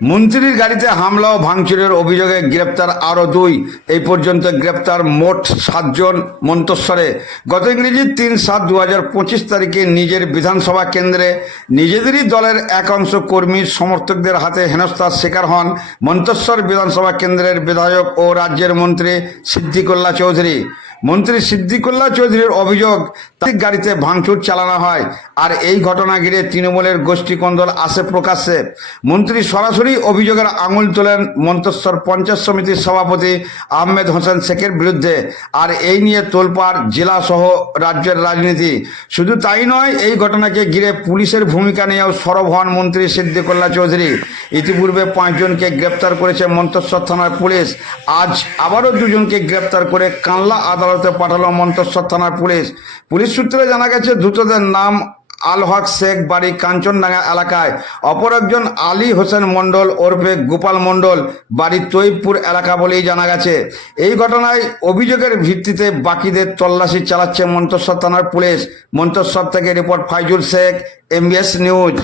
মন্ত্রীর গাড়িতে হামলা ও ভাঙচুরের অভিযোগে গ্রেপ্তার আরও দুই। এই পর্যন্ত গ্রেপ্তার মোট সাতজন মন্তস্বরে গত ইংরেজি তিন সাত দু পঁচিশ তারিখে নিজের বিধানসভা কেন্দ্রে নিজেদেরই দলের একাংশ কর্মী সমর্থকদের হাতে হেনস্থার শিকার হন মন্তস্বর বিধানসভা কেন্দ্রের বিধায়ক ও রাজ্যের মন্ত্রী সিদ্দিকুল্লাহ চৌধুরী। মন্ত্রী সিদ্দিকুল্লাহ চৌধুরীর অভিযোগ তার গাড়িতে ভাঙচুর চালানো হয়। আর এই ঘটনা ঘিরে তৃণমূলের গোষ্ঠী কন্দল আসে প্রকাশ্যে। মন্ত্রী সরাসরি অভিযোগের আঙুল তোলেন মন্তস্বর পঞ্চায়েত সমিতির সভাপতি আহমেদ হোসেন শেখের বিরুদ্ধে। আর এই নিয়ে তোলপাড় জেলা সহ রাজ্যের রাজনীতি। শুধু তাই নয়, এই ঘটনাকে ঘিরে পুলিশের ভূমিকা নিয়েও সরব হন মন্ত্রী সিদ্দিকুল্লাহ চৌধুরী। ইতিপূর্বে পাঁচজনকে গ্রেপ্তার করেছে মন্তস্বর থানার পুলিশ। আজ আবারও দুজনকে গ্রেপ্তার করে কানলা আদালতে পাঠালো মন্তস্বর থানার পুলিশ। পুলিশ সূত্রে জানা গেছে, ধৃতদের নাম আল হক শেখ, বাড়ি কাঞ্চনডাঙ্গা এলাকায়। অপর একজন আলী হোসেন মণ্ডল ওরফে গোপাল মণ্ডল, বাড়ি তৈবপুর এলাকা বলেই জানা গেছে। এই ঘটনায় অভিযোগের ভিত্তিতে বাকিদের তল্লাশি চালাচ্ছে মন্তস্বর থানার পুলিশ। মন্তস্বর থেকে report Faizul Sheikh, MBS news.